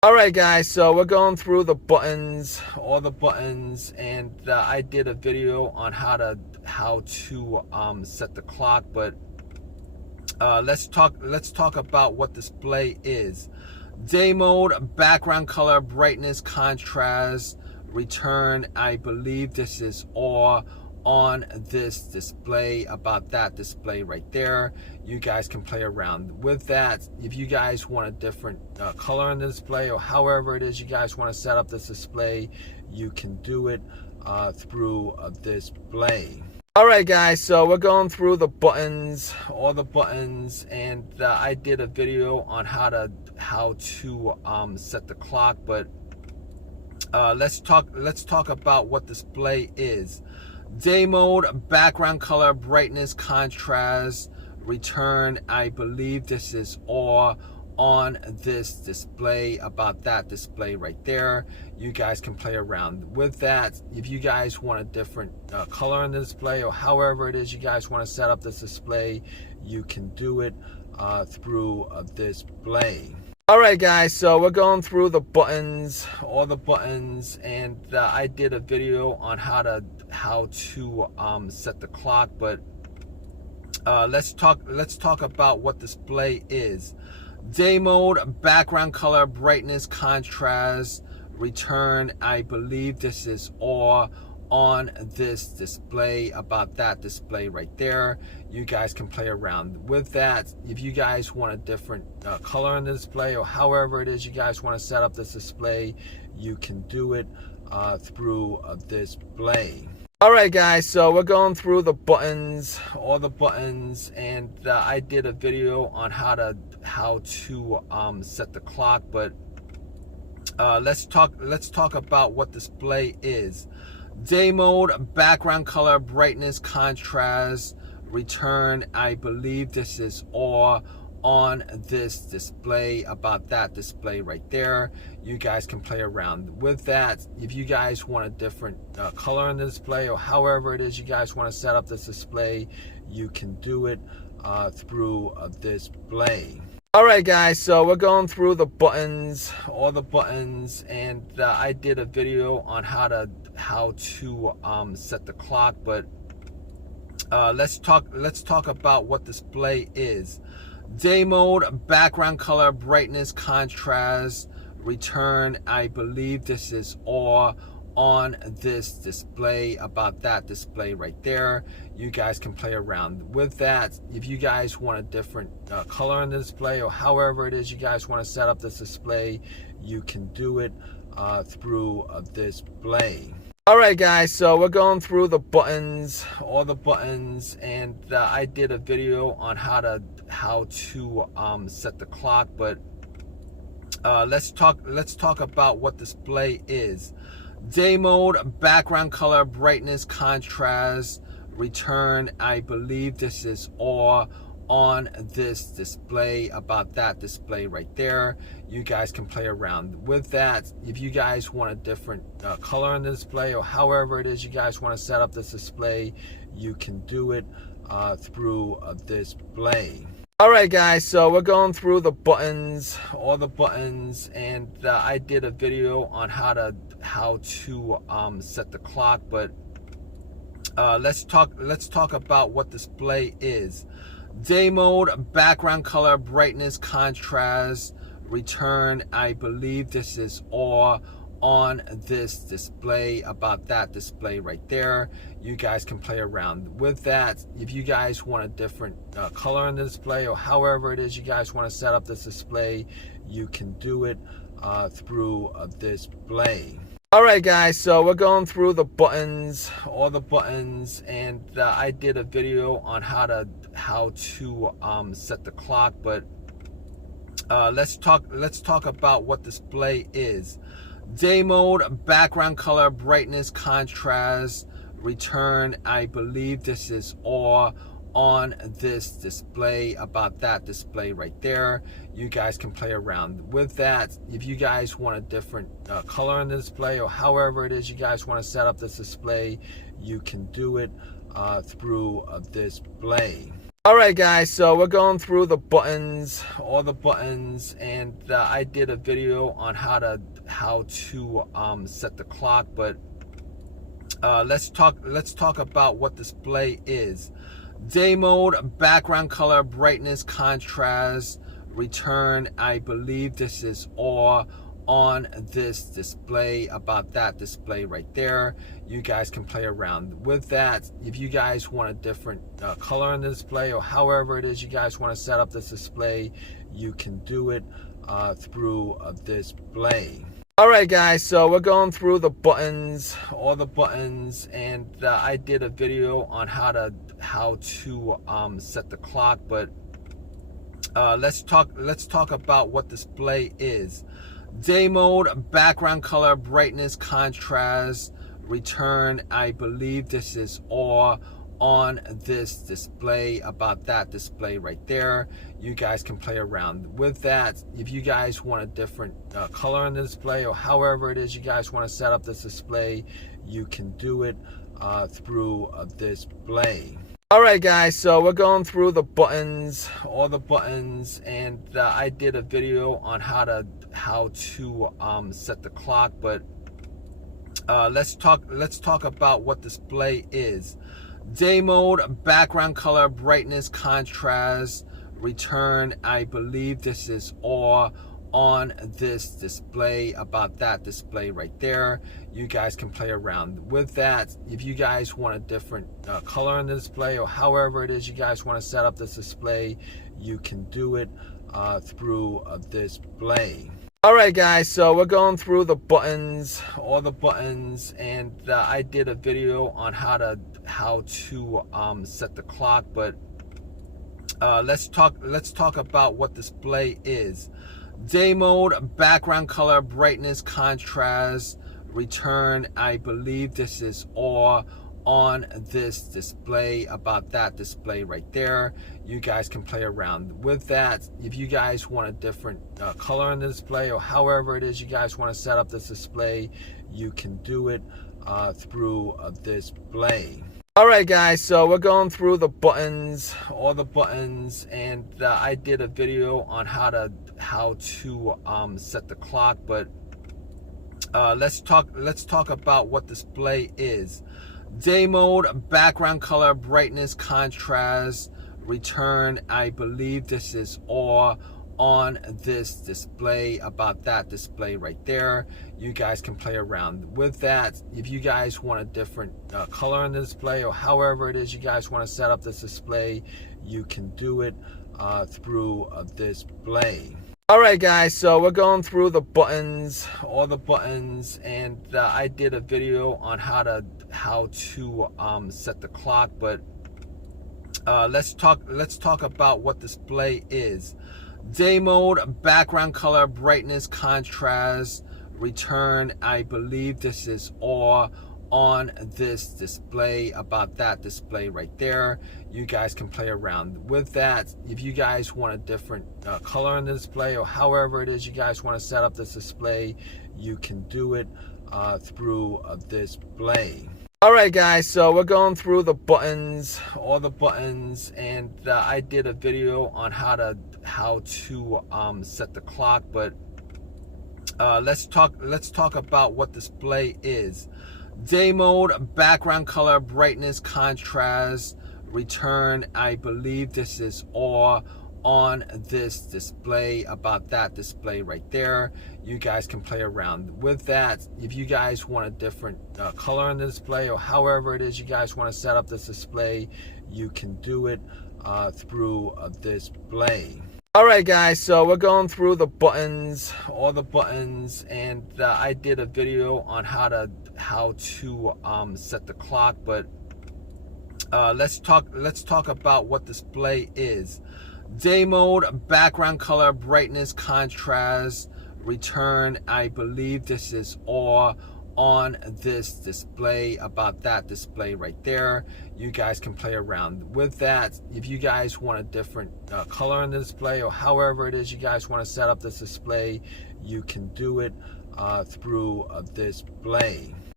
Alright guys, so we're going through the buttons, all the buttons, and I did a video on how to set the clock, but let's talk about what display is. Day mode, background color, brightness, contrast, return. I believe this is all on this display, about that display right there. You guys can play around with that. If you guys want a different color in the display, or however it is you guys want to set up this display, you can do it through this display. Alright guys, so we're going through the buttons, all the buttons, and I did a video on how to set the clock, but let's talk about what display is. Day mode, background color, brightness, contrast, return. I believe this is all on this display, about that display right there. You guys can play around with that. If you guys want a different color in the display, or however it is you guys want to set up this display, you can do it through this display. Alright guys, so we're going through the buttons, all the buttons, and I did a video on how to set the clock, but let's talk about what display is. Day mode, background color, brightness, contrast, return. I believe this is all on this display, about that display right there. You guys can play around with that. If you guys want a different color in the display, or however it is you guys want to set up this display, you can do it through this display. Alright guys, so we're going through the buttons, all the buttons, and I did a video on how to set the clock, but let's talk about what display is. Day mode, background color, brightness, contrast, return. I believe this is all on this display, about that display right there. You guys can play around with that. If you guys want a different color in the display, or however it is you guys want to set up this display, you can do it through this display. Alright guys, so we're going through the buttons, all the buttons, and I did a video on how to set the clock, but let's talk about what display is. Day mode, background color, brightness, contrast, return. I believe this is all on this display, about that display right there. You guys can play around with that. If you guys want a different color in the display, or however it is you guys want to set up this display, you can do it through this display. Alright guys, so we're going through the buttons, all the buttons, and I did a video on how to set the clock, but let's talk about what display is. Day mode, background color, brightness, contrast, return. I believe this is all on this display, about that display right there. You guys can play around with that. If you guys want a different color in the display, or however it is you guys want to set up this display, you can do it through this display. Alright guys, so we're going through the buttons, all the buttons, and I did a video on how to set the clock, but let's talk about what display is. Day mode, background color, brightness, contrast, return. I believe this is all on this display, about that display right there. You guys can play around with that. If you guys want a different color in the display, or however it is you guys want to set up this display, you can do it through this display. Alright guys, so we're going through the buttons, all the buttons, and I did a video on how to set the clock, but let's talk about what display is. Day mode, background color, brightness, contrast, return. I believe this is all on this display, about that display right there. You guys can play around with that. If you guys want a different color in the display, or however it is you guys want to set up this display, you can do it through this display. Alright guys, so we're going through the buttons, all the buttons, and I did a video on how to set the clock, but let's talk about what display is. Day mode, background color, brightness, contrast, return. I believe this is all on this display, about that display right there. You guys can play around with that. If you guys want a different color in the display, or however it is you guys want to set up this display, you can do it through this display. Alright guys, so we're going through the buttons, all the buttons, and I did a video on how to set the clock, but let's talk about what display is. Day mode, background color, brightness, contrast, return. I believe this is all on this display, about that display right there. You guys can play around with that. If you guys want a different color in the display, or however it is you guys want to set up this display, you can do it through this display. Alright guys, so we're going through the buttons, all the buttons, and I did a video on how to set the clock, but let's talk about what display is. Day mode, background color, brightness, contrast, return. I believe this is all on this display, about that display right there. You guys can play around with that. If you guys want a different color in the display, or however it is you guys want to set up this display, you can do it through this display. Alright guys, so we're going through the buttons, all the buttons, and I did a video on how to set the clock, but let's talk about what display is. Day mode, background color, brightness, contrast, return. I believe this is all on this display, about that display right there. You guys can play around with that. If you guys want a different color in the display, or however it is you guys want to set up this display, you can do it through this display. Alright guys, so we're going through the buttons, all the buttons, and I did a video on how to set the clock, but let's talk about what display is. Day mode, background color, brightness, contrast, return. I believe this is all on this display, about that display right there. You guys can play around with that. If you guys want a different color in the display, or however it is you guys want to set up this display, you can do it through this display. Alright guys, so we're going through the buttons, all the buttons, and I did a video on how to set the clock, but let's talk about what display is. Day mode, background color, brightness, contrast, return. I believe this is all on this display, about that display right there. You guys can play around with that. If you guys want a different color in the display, or however it is you guys want to set up this display, you can do it through this display. Alright guys, so we're going through the buttons, all the buttons, and I did a video on how to set the clock, but let's talk about what display is. Day mode, background color, brightness, contrast, return. I believe this is all on this display, about that display right there. You guys can play around with that. If you guys want a different color in the display, or however it is you guys want to set up this display, you can do it through this display. Alright guys, so we're going through the buttons, all the buttons, and I did a video on how to set the clock, but let's talk about what display is. Day mode, background color, brightness, contrast, return. I believe this is all on this display, about that display right there. You guys can play around with that. If you guys want a different color in the display, or however it is you guys want to set up this display, you can do it through this display.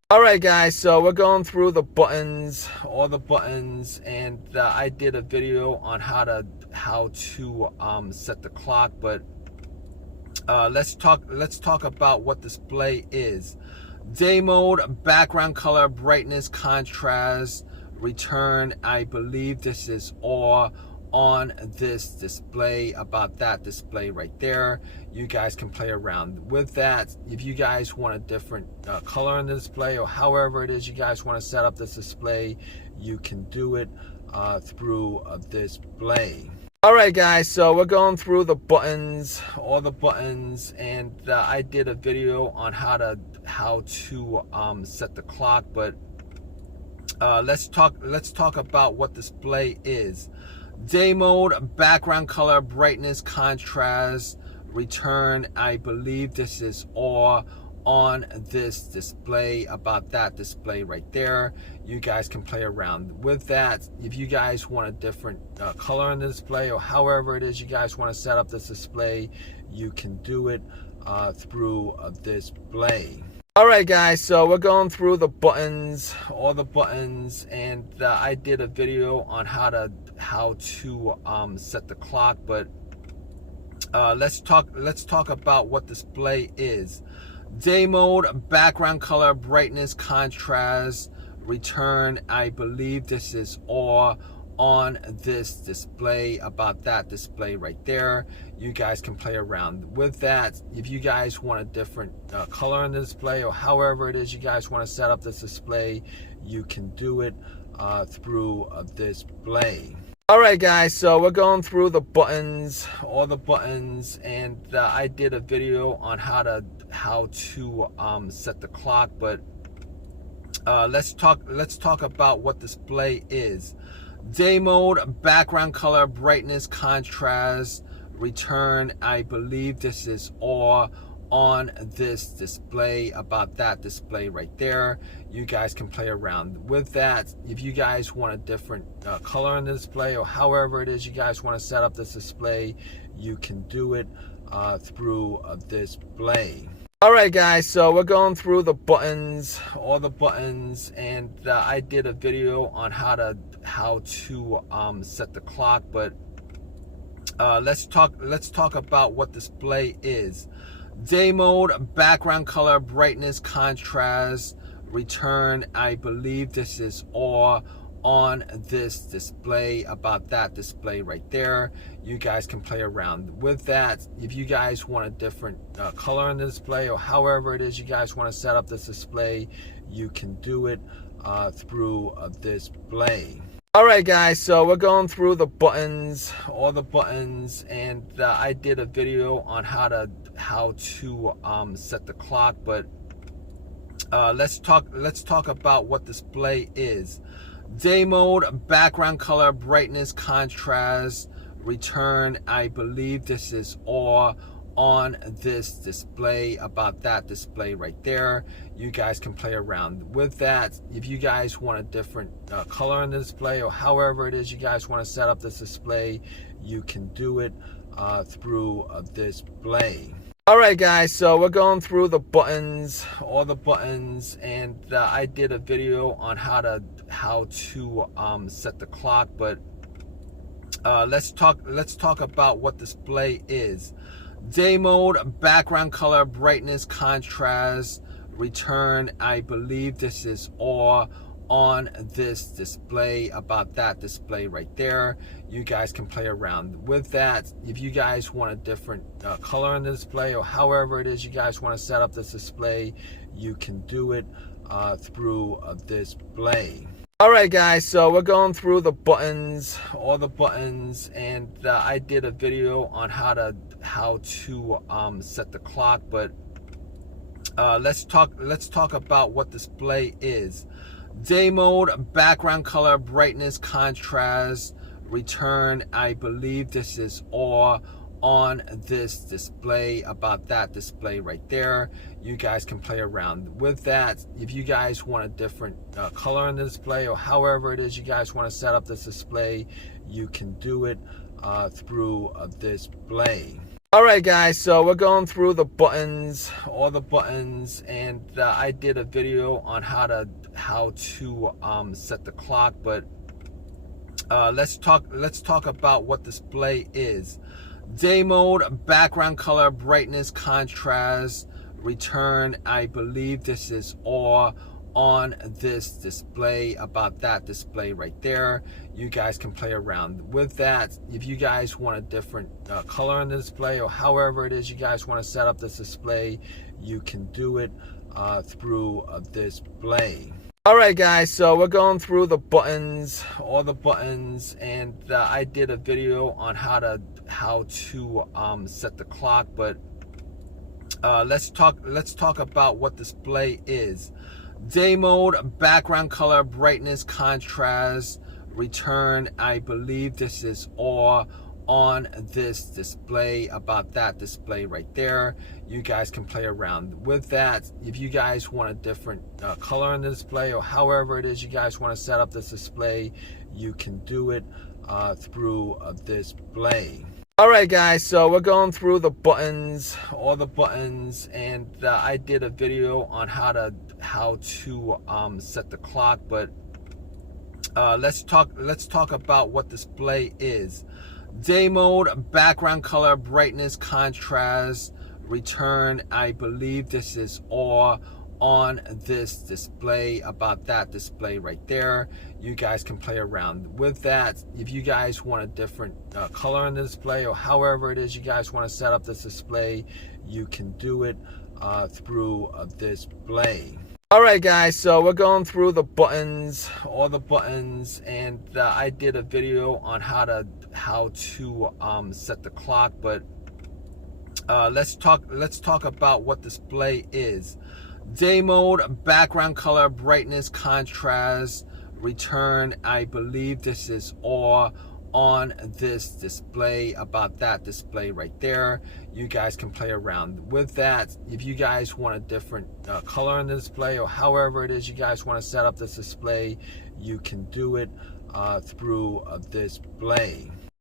Alright guys, so we're going through the buttons, all the buttons, and I did a video on how to set the clock, but let's talk about what display is. Day mode, background color, brightness, contrast, return. I believe this is all on this display, about that display right there. You guys can play around with that. If you guys want a different color in the display, or however it is you guys want to set up this display, you can do it through this display. Alright guys, so we're going through the buttons, all the buttons, and I did a video on how to set the clock, but let's talk about what display is. Day mode, background color, brightness, contrast, return. I believe this is all on this display, about that display right there. You guys can play around with that. If you guys want a different color in the display, or however it is you guys want to set up this display, you can do it through this display. Alright guys, so we're going through the buttons, all the buttons, and I did a video on how to set the clock, but let's talk about what display is. Day mode, background color, brightness, contrast, return. I believe this is all on this display, about that display right there. You guys can play around with that. If you guys want a different color in the display, or however it is you guys want to set up this display, you can do it through this display. Alright guys, so we're going through the buttons, all the buttons, and I did a video on how to set the clock, but let's talk about what display is. Day mode, background color, brightness, contrast, return. I believe this is all on this display, about that display right there. You guys can play around with that. If you guys want a different color in the display, or however it is you guys want to set up this display, you can do it through this display. Alright guys, so we're going through the buttons, all the buttons, and I did a video on how to set the clock, but let's talk about what display is. Day mode, background color, brightness, contrast, return. I believe this is all on this display, about that display right there. You guys can play around with that. If you guys want a different color in the display, or however it is you guys want to set up this display, you can do it through this display. Alright guys, so we're going through the buttons, all the buttons, and I did a video on how to set the clock, but let's talk about what display is. Day mode, background color, brightness, contrast, return. I believe this is all on this display, about that display right there. You guys can play around with that. If you guys want a different color in the display, or however it is you guys want to set up this display, you can do it through this display. Alright guys, so we're going through the buttons, all the buttons, and I did a video on how to set the clock, but let's talk about what display is. Day mode, background color, brightness, contrast, return. I believe this is all on this display, about that display right there. You guys can play around with that. If you guys want a different color in the display, or however it is you guys want to set up this display, you can do it through this display. Alright guys, so we're going through the buttons, all the buttons, and I did a video on how to set the clock, but let's talk about what display is. Day mode, background color, brightness, contrast, return. I believe this is all on this display, about that display right there. You guys can play around with that. If you guys want a different color in the display, or however it is you guys want to set up this display, you can do it through this display. Alright guys, so we're going through the buttons, all the buttons, and I did a video on how to set the clock, but let's talk about what display is. Day mode, background color, brightness, contrast, return. I believe this is all on this display, about that display right there. You guys can play around with that. If you guys want a different color on the display, or however it is you guys want to set up this display, you can do it through this display. Alright guys, so we're going through the buttons, all the buttons, and I did a video on how to set the clock, but let's talk about what display is. Day mode, background color, brightness, contrast, return. I believe this is all on this display, about that display right there. You guys can play around with that. If you guys want a different color on the display, or however it is you guys want to set up this display, you can do it through this display. Alright guys, so we're going through the buttons, all the buttons, and I did a video on how to set the clock, but let's talk about what display is. Day mode, background color, brightness, contrast, return. I believe this is all on this display, about that display right there. You guys can play around with that. If you guys want a different color on the display, or however it is you guys want to set up this display, you can do it through this display. Alright guys, so we're going through the buttons, all the buttons, and I did a video on how to set the clock, but let's talk about what display is. Day mode, background color, brightness, contrast, return. I believe this is all on this display, about that display right there. You guys can play around with that. If you guys want a different color on the display, or however it is you guys want to set up this display, you can do it through this display.